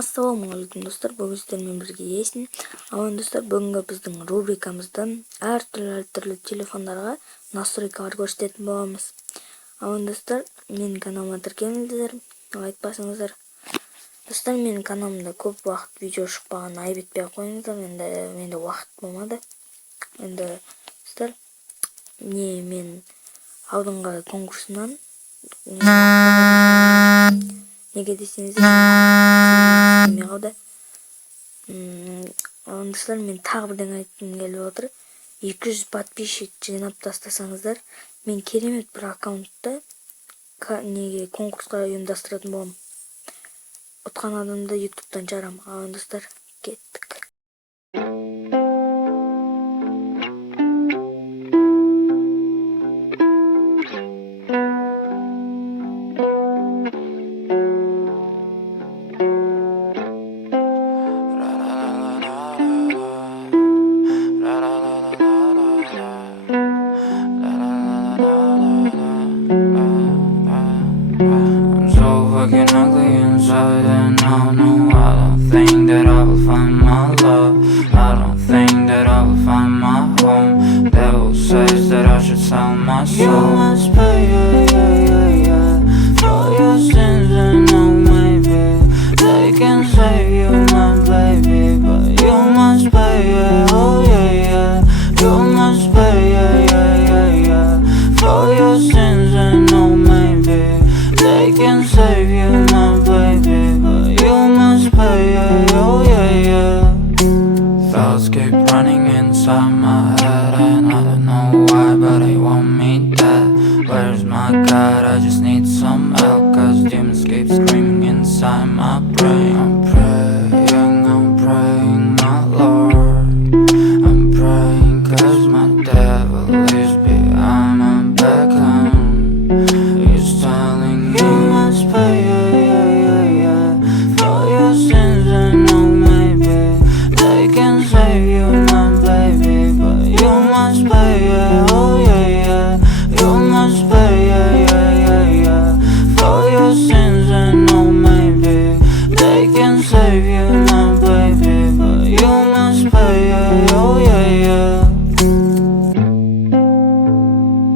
Ассалаумағалейкум достар, бүгін сіздермен бірге есін. Достар, бүгінгі біздің рубрикамыздан әртүрлі телефондарға настройкалар көрсететін боламыз. Достар, менің каналыма тіркеліңіздер, лайк басыңыздар. Достар, менің каналымда көп уақыт видео шықпаған, айып етпей қойыңыздар, менде уақыт болмады. Достар, мен алдыңғы конкурсынан неге десеңіздер істемей қалды. Достар, мен тағы бірден айтқым келіп отыр. 200 подписчик жинап тастасаңыздар, мен керемет бір аккаунтта конкурсқа ұйымдастыратын боламын. Ұтқан адамды ютубтан шығарамын. Достар, кеттік. Fucking ugly inside and I don't know. I don't think that I will find my love. I don't think that I will find my home. Devil says that I should sell my soul. You must pay, for your sins and no maybe they can save you, my baby, but you must pay, oh yeah. You must pay, for your sins and no maybe they can save you, my baby, but you must pay, oh yeah. Thoughts keep running inside my head and I don't know why, but they want me dead. Where's my God? I just need some help, cause demons keep screaming inside my brain.